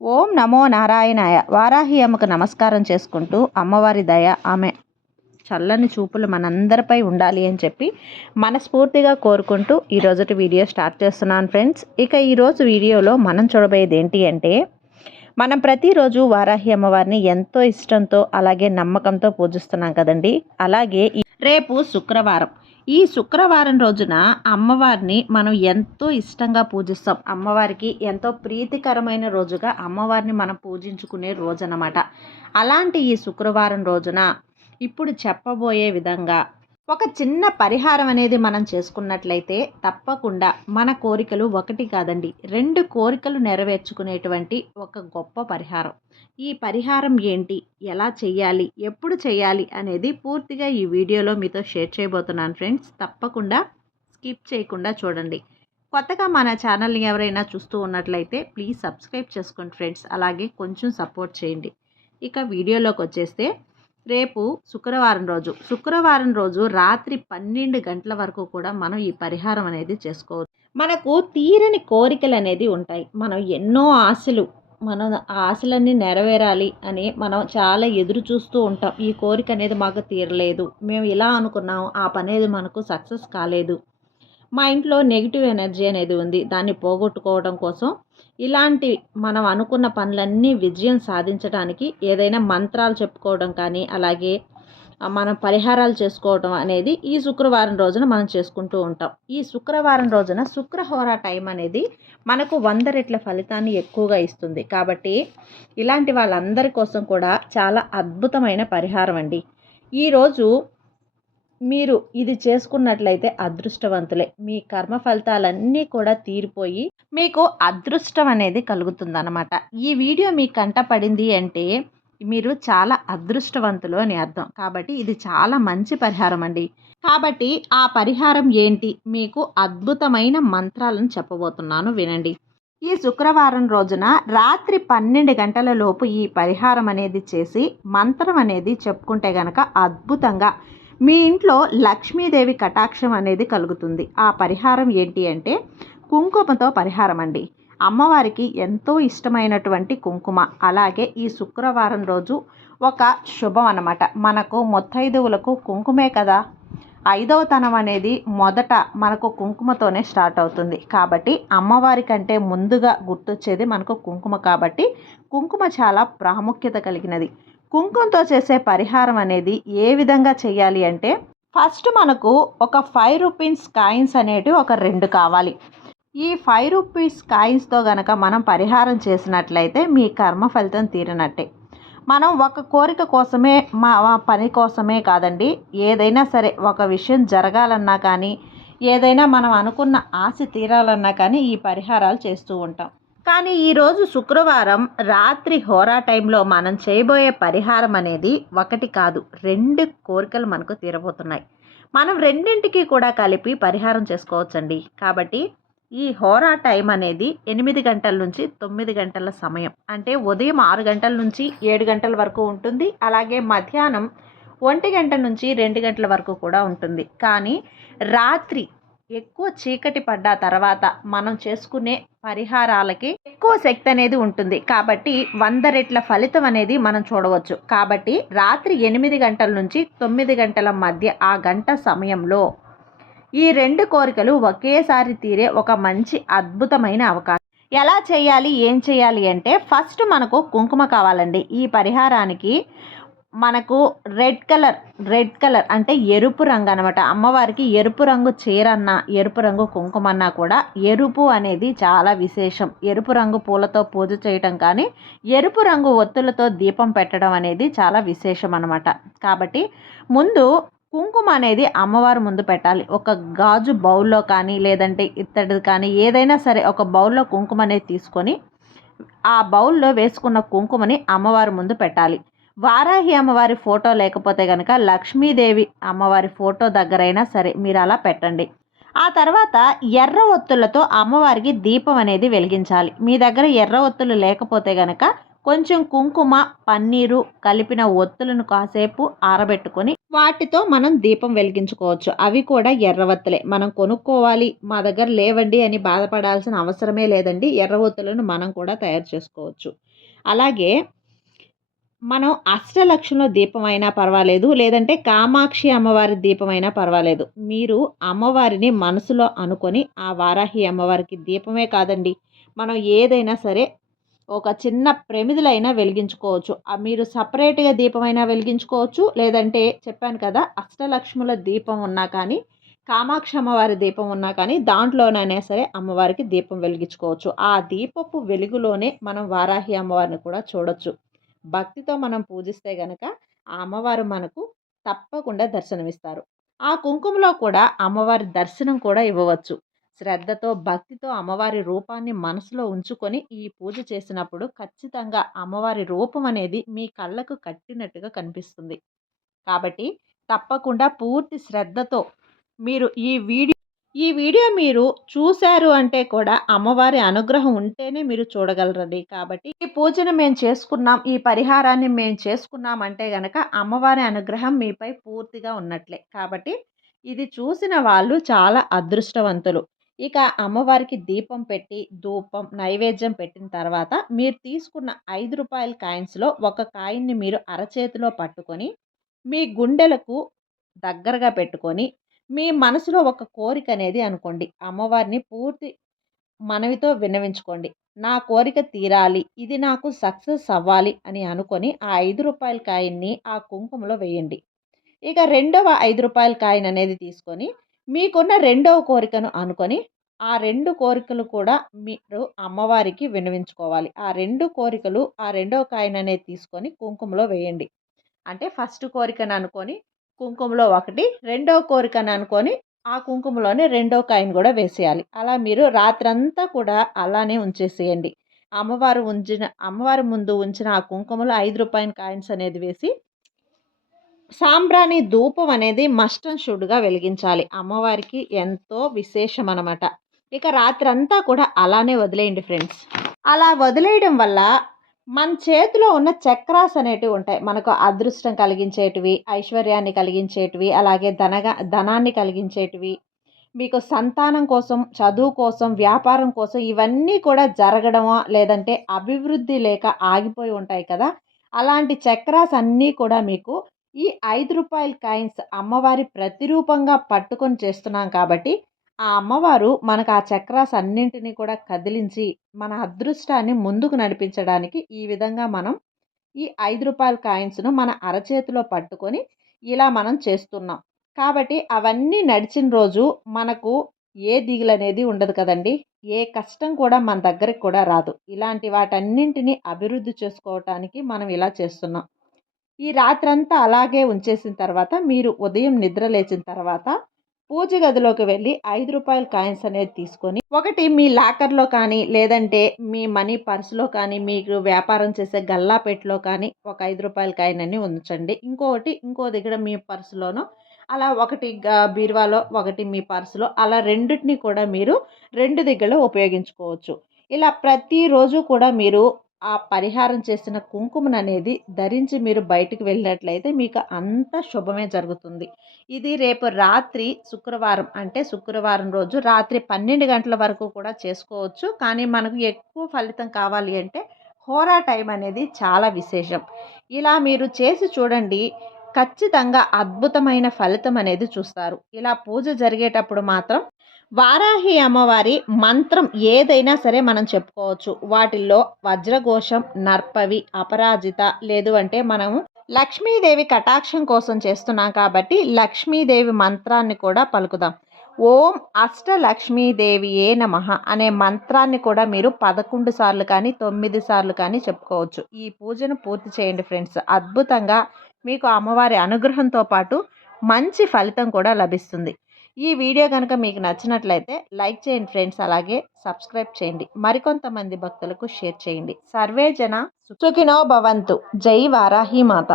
ఓం నమో నారాయణాయ. వారాహి అమ్మకు నమస్కారం చేసుకుంటూ అమ్మవారి దయ ఆమె చల్లని చూపులు మనందరిపై ఉండాలి అని చెప్పి మనస్ఫూర్తిగా కోరుకుంటూ ఈరోజుటి వీడియో స్టార్ట్ చేస్తున్నాను ఫ్రెండ్స్. ఇక ఈరోజు వీడియోలో మనం చూడబోయేది ఏంటి అంటే మనం ప్రతిరోజు వారాహి అమ్మవారిని ఎంతో ఇష్టంతో అలాగే నమ్మకంతో పూజిస్తున్నాం కదండి. అలాగే రేపు శుక్రవారం ఈ శుక్రవారం రోజున అమ్మవారిని మనం ఎంతో ఇష్టంగా పూజిస్తాం. అమ్మవారికి ఎంతో ప్రీతికరమైన రోజుగా అమ్మవారిని మనం పూజించుకునే రోజు అన్నమాట అలాంటి ఈ శుక్రవారం రోజున ఇప్పుడు చెప్పబోయే విధంగా ఒక చిన్న పరిహారం అనేది మనం చేసుకున్నట్లయితే తప్పకుండా మన కోరికలు ఒకటి కాదండి. రెండు కోరికలు నెరవేర్చుకునేటువంటి ఒక గొప్ప పరిహారం. ఈ పరిహారం ఏంటి? ఎలా చేయాలి? ఎప్పుడు చేయాలి? అనేది పూర్తిగా ఈ వీడియోలో మీతో షేర్ చేయబోతున్నాను ఫ్రెండ్స్. తప్పకుండా స్కిప్ చేయకుండా చూడండి. కొత్తగా మన ఛానల్ని ఎవరైనా చూస్తూ ఉన్నట్లయితే ప్లీజ్ సబ్స్క్రైబ్ చేసుకోండి ఫ్రెండ్స్. అలాగే కొంచెం సపోర్ట్ చేయండి. ఇక వీడియోలోకి వచ్చేస్తే రేపు శుక్రవారం రోజు. శుక్రవారం రోజు రాత్రి పన్నెండు గంటల వరకు కూడా మనం ఈ పరిహారం అనేది చేసుకోవచ్చు. మనకు తీరని కోరికలు అనేది ఉంటాయి. మనం ఎన్నో ఆశలు మనం ఆ ఆశలన్నీ నెరవేరాలి అని మనం చాలా ఎదురు చూస్తూ ఉంటాం. ఈ కోరిక అనేది మాకు తీరలేదు. మేము ఇలా అనుకున్నాం. ఆ పని అనేది మనకు సక్సెస్ కాలేదు. మా ఇంట్లో నెగిటివ్ ఎనర్జీ అనేది ఉంది. దాన్ని పోగొట్టుకోవడం కోసం ఇలాంటి మనం అనుకున్న పనులన్నీ విజయం సాధించడానికి ఏదైనా మంత్రాలు చెప్పుకోవడం కానీ అలాగే మనం పరిహారాలు చేసుకోవడం అనేది ఈ శుక్రవారం రోజున మనం చేసుకుంటూ ఉంటాం. ఈ శుక్రవారం రోజున శుక్రహోర టైం అనేది మనకు వంద రెట్ల ఫలితాన్ని ఎక్కువగా ఇస్తుంది. కాబట్టి ఇలాంటి వాళ్ళందరి కోసం కూడా చాలా అద్భుతమైన పరిహారం అండి. ఈరోజు మీరు ఇది చేసుకున్నట్లయితే అదృష్టవంతులే. మీ కర్మ ఫలితాలన్నీ కూడా తీరిపోయి మీకు అదృష్టం అనేది కలుగుతుందన్నమాట. ఈ వీడియో మీ కంట పడింది అంటే మీరు చాలా అదృష్టవంతులు అని అర్థం. కాబట్టి ఇది చాలా మంచి పరిహారం అండి. కాబట్టి ఆ పరిహారం ఏంటి? మీకు అద్భుతమైన మంత్రాలను చెప్పబోతున్నాను వినండి. ఈ శుక్రవారం రోజున రాత్రి పన్నెండు గంటల లోపు ఈ పరిహారం అనేది చేసి మంత్రం అనేది చెప్పుకుంటే గనక అద్భుతంగా మీ ఇంట్లో లక్ష్మీదేవి కటాక్షం అనేది కలుగుతుంది. ఆ పరిహారం ఏంటి అంటే కుంకుమతో పరిహారం అండి. అమ్మవారికి ఎంతో ఇష్టమైనటువంటి కుంకుమ. అలాగే ఈ శుక్రవారం రోజు ఒక శుభం అన్నమాట. మనకు మొత్తైదువులకు కుంకుమే కదా. ఐదవ తనం అనేది మొదట మనకు కుంకుమతోనే స్టార్ట్ అవుతుంది. కాబట్టి అమ్మవారి కంటే ముందుగా గుర్తొచ్చేది మనకు కుంకుమ కాబట్టి కుంకుమ చాలా ప్రాముఖ్యత కలిగినది. కుంకుమతో చేసే పరిహారం అనేది ఏ విధంగా చేయాలి అంటే ఫస్ట్ మనకు ఒక ఫైవ్ రూపీస్ కాయిన్స్ అనేటివి ఒక రెండు కావాలి. ఈ ఫైవ్ రూపీస్ కాయిన్స్తో గనక మనం పరిహారం చేసినట్లయితే మీ కర్మ ఫలితం తీరినట్టే. మనం ఒక కోరిక కోసమే మా పని కోసమే కాదండి ఏదైనా సరే ఒక విషయం జరగాలన్నా కానీ ఏదైనా మనం అనుకున్న ఆశ తీరాలన్నా కానీ ఈ పరిహారాలు చేస్తూ ఉంటాం. కానీ ఈరోజు శుక్రవారం రాత్రి హోరా టైంలో మనం చేయబోయే పరిహారం అనేది ఒకటి కాదు రెండు కోరికలు మనకు తీరబోతున్నాయి. మనం రెండింటికి కూడా కలిపి పరిహారం చేసుకోవచ్చండి. కాబట్టి ఈ హోరా టైం అనేది ఎనిమిది గంటల నుంచి తొమ్మిది గంటల సమయం. అంటే ఉదయం ఆరు గంటల నుంచి ఏడు గంటల వరకు ఉంటుంది. అలాగే మధ్యాహ్నం ఒంటి గంట నుంచి రెండు గంటల వరకు కూడా ఉంటుంది. కానీ రాత్రి ఎక్కువ చీకటి పడ్డ తర్వాత మనం చేసుకునే పరిహారాలకి ఎక్కువ శక్తి అనేది ఉంటుంది. కాబట్టి వంద రెట్ల ఫలితం అనేది మనం చూడవచ్చు. కాబట్టి రాత్రి ఎనిమిది గంటల నుంచి తొమ్మిది గంటల మధ్య ఆ గంట సమయంలో ఈ రెండు కోరికలు ఒకేసారి తీరే ఒక మంచి అద్భుతమైన అవకాశం. ఎలా చేయాలి? ఏం చేయాలి? అంటే ఫస్ట్ మనకు కుంకుమ కావాలండి. ఈ పరిహారానికి మనకు రెడ్ కలర్ రెడ్ కలర్ అంటే ఎరుపు రంగు అనమాట అమ్మవారికి ఎరుపు రంగు చీరన్నా ఎరుపు రంగు కుంకుమన్నా కూడా ఎరుపు అనేది చాలా విశేషం. ఎరుపు రంగు పూలతో పూజ చేయటం కానీ ఎరుపు రంగు ఒత్తులతో దీపం పెట్టడం అనేది చాలా విశేషం అనమాట కాబట్టి ముందు కుంకుమ అనేది అమ్మవారు ముందు పెట్టాలి. ఒక గాజు బౌల్లో కానీ లేదంటే ఇత్తడి కానీ ఏదైనా సరే ఒక బౌల్లో కుంకుమ అనేది తీసుకొని ఆ బౌల్లో వేసుకున్న కుంకుమని అమ్మవారి ముందు పెట్టాలి. వారాహి అమ్మవారి ఫోటో లేకపోతే కనుక లక్ష్మీదేవి అమ్మవారి ఫోటో దగ్గరైనా సరే మీరు అలా పెట్టండి. ఆ తర్వాత ఎర్ర ఒత్తులతో అమ్మవారికి దీపం అనేది వెలిగించాలి. మీ దగ్గర ఎర్ర ఒత్తులు లేకపోతే గనక కొంచెం కుంకుమ పన్నీరు కలిపిన ఒత్తులను కాసేపు ఆరబెట్టుకొని వాటితో మనం దీపం వెలిగించుకోవచ్చు. అవి కూడా ఎర్రవత్తులే మనం కొనుక్కోవాలి మా దగ్గర లేవండి అని బాధపడాల్సిన అవసరమే లేదండి. ఎర్ర ఒత్తులను మనం కూడా తయారు చేసుకోవచ్చు. అలాగే మనం అష్టలక్ష్మిలో దీపం అయినా పర్వాలేదు లేదంటే కామాక్షి అమ్మవారి దీపం అయినా పర్వాలేదు. మీరు అమ్మవారిని మనసులో అనుకొని ఆ వారాహి అమ్మవారికి దీపమే కాదండి మనం ఏదైనా సరే ఒక చిన్న ప్రమిదలైనా వెలిగించుకోవచ్చు. మీరు సపరేట్గా దీపమైనా వెలిగించుకోవచ్చు లేదంటే చెప్పాను కదా అష్టలక్ష్ముల దీపం ఉన్నా కానీ కామాక్షి అమ్మవారి దీపం ఉన్నా కానీ దాంట్లోనైనా సరే అమ్మవారికి దీపం వెలిగించుకోవచ్చు. ఆ దీపపు వెలుగులోనే మనం వారాహి అమ్మవారిని కూడా చూడొచ్చు. భక్తితో మనం పూజిస్తే గనక ఆ అమ్మవారు మనకు తప్పకుండా దర్శనమిస్తారు. ఆ కుంకుమలో కూడా అమ్మవారి దర్శనం కూడా ఇవ్వవచ్చు. శ్రద్ధతో భక్తితో అమ్మవారి రూపాన్ని మనసులో ఉంచుకొని ఈ పూజ చేసినప్పుడు ఖచ్చితంగా అమ్మవారి రూపం అనేది మీ కళ్ళకు కట్టినట్టుగా కనిపిస్తుంది. కాబట్టి తప్పకుండా పూర్తి శ్రద్ధతో మీరు ఈ వీడియో ఈ వీడియో మీరు చూశారు అంటే కూడా అమ్మవారి అనుగ్రహం ఉంటేనే మీరు చూడగలరండి. కాబట్టి ఈ పూజను మేము చేసుకున్నాం ఈ పరిహారాన్ని మేము చేసుకున్నాం అంటే గనక అమ్మవారి అనుగ్రహం మీపై పూర్తిగా ఉన్నట్లే. కాబట్టి ఇది చూసిన వాళ్ళు చాలా అదృష్టవంతులు. ఇక అమ్మవారికి దీపం పెట్టి ధూపం నైవేద్యం పెట్టిన తర్వాత మీరు తీసుకున్న ఐదు రూపాయల కాయిన్స్లో ఒక కాయిన్ని మీరు అరచేతిలో పట్టుకొని మీ గుండెలకు దగ్గరగా పెట్టుకొని మీ మనసులో ఒక కోరిక అనేది అనుకోండి. అమ్మవారిని పూర్తి మనవితో విన్నవించుకోండి. నా కోరిక తీరాలి. ఇది నాకు సక్సెస్ అవ్వాలి అని అనుకొని ఆ ఐదు రూపాయల కాయిన్ని ఆ కుంకుమలో వేయండి. ఇక రెండవ ఐదు రూపాయల కాయిన్ అనేది తీసుకొని మీకున్న రెండవ కోరికను అనుకొని ఆ రెండు కోరికలు కూడా మీరు అమ్మవారికి వినవించుకోవాలి ఆ రెండు కోరికలు ఆ రెండవ కాయిన్ అనేది తీసుకొని కుంకుమలో వేయండి. అంటే ఫస్ట్ కోరికను అనుకొని కుంకుమలో ఒకటి రెండో కోరికను అనుకొని ఆ కుంకుమలోనే రెండో కాయిన్ కూడా వేసేయాలి. అలా మీరు రాత్రంతా కూడా అలానే ఉంచేసేయండి. అమ్మవారు ఉంచిన అమ్మవారి ముందు ఉంచిన ఆ కుంకుమలో ఐదు రూపాయల కాయిన్స్ అనేది వేసి సాంబ్రాణి ధూపం అనేది మష్టం షుడ్గా వెలిగించాలి. అమ్మవారికి ఎంతో విశేషం అనమాట ఇక రాత్రంతా కూడా అలానే వదిలేయండి ఫ్రెండ్స్. అలా వదిలేయడం వల్ల మన చేతిలో ఉన్న చక్రాస్ అనేటివి ఉంటాయి. మనకు అదృష్టం కలిగించేటివి ఐశ్వర్యాన్ని కలిగించేటివి అలాగే ధనగా ధనాన్ని కలిగించేటివి. మీకు సంతానం కోసం చదువు కోసం వ్యాపారం కోసం ఇవన్నీ కూడా జరగడమా లేదంటే అభివృద్ధి లేక ఆగిపోయి ఉంటాయి కదా. అలాంటి చక్రాస్ అన్నీ కూడా మీకు ఈ ఐదు రూపాయల కాయిన్స్ అమ్మవారి ప్రతిరూపంగా పట్టుకొని చేస్తున్నాం కాబట్టి ఆ అమ్మవారు మనకు ఆ చక్రాస్ అన్నింటినీ కూడా కదిలించి మన అదృష్టాన్ని ముందుకు నడిపించడానికి ఈ విధంగా మనం ఈ ఐదు రూపాయల కాయిన్స్ను మన అరచేతిలో పట్టుకొని ఇలా మనం చేస్తున్నాం. కాబట్టి అవన్నీ నడిచిన రోజు మనకు ఏ దిగులు అనేది ఉండదు కదండి. ఏ కష్టం కూడా మన దగ్గరికి కూడా రాదు. ఇలాంటి వాటన్నింటినీ అభివృద్ధి చేసుకోవటానికి మనం ఇలా చేస్తున్నాం. ఈ రాత్రంతా అలాగే ఉంచేసిన తర్వాత మీరు ఉదయం నిద్ర లేచిన తర్వాత పూజ గదిలోకి వెళ్ళి ఐదు రూపాయల కాయిన్స్ అనేది తీసుకొని ఒకటి మీ లాకర్లో కానీ లేదంటే మీ మనీ పర్సులో కానీ మీకు వ్యాపారం చేసే గల్లాపెట్లో కానీ ఒక ఐదు రూపాయల కాయిన్ అని ఉంచండి. ఇంకొకటి ఇంకో దగ్గర మీ పర్సులోనో అలా ఒకటి బీరువాలో ఒకటి మీ పర్సులో అలా రెండింటిని కూడా మీరు రెండు దగ్గర ఉపయోగించుకోవచ్చు. ఇలా ప్రతిరోజు కూడా మీరు ఆ పరిహారం చేసిన కుంకుమను అనేది ధరించి మీరు బయటికి వెళ్ళినట్లయితే మీకు అంత శుభమే జరుగుతుంది. ఇది రేపు రాత్రి శుక్రవారం అంటే శుక్రవారం రోజు రాత్రి పన్నెండు గంటల వరకు కూడా చేసుకోవచ్చు. కానీ మనకు ఎక్కువ ఫలితం కావాలి అంటే హోరా టైం అనేది చాలా విశేషం. ఇలా మీరు చేసి చూడండి ఖచ్చితంగా అద్భుతమైన ఫలితం అనేది చూస్తారు. ఇలా పూజ జరిగేటప్పుడు మాత్రం వారాహి అమ్మవారి మంత్రం ఏదైనా సరే మనం చెప్పుకోవచ్చు. వాటిల్లో వజ్రఘోషం నర్పవి అపరాజిత లేదు అంటే మనము లక్ష్మీదేవి కటాక్షం కోసం చేస్తున్నాం కాబట్టి లక్ష్మీదేవి మంత్రాన్ని కూడా పలుకుదాం. ఓం అష్టలక్ష్మీదేవి ఏ నమ అనే మంత్రాన్ని కూడా మీరు పదకొండు సార్లు కానీ తొమ్మిది సార్లు కానీ చెప్పుకోవచ్చు. ఈ పూజను పూర్తి చేయండి ఫ్రెండ్స్. అద్భుతంగా మీకు అమ్మవారి అనుగ్రహంతో పాటు మంచి ఫలితం కూడా లభిస్తుంది. ఈ వీడియో కనుక మీకు నచ్చినట్లయితే లైక్ చేయండి ఫ్రెండ్స్. అలాగే సబ్స్క్రైబ్ చేయండి. మరికొంతమంది భక్తులకు షేర్ చేయండి. సర్వే జన సుఖినో భవంతు. జై వారాహి మాత.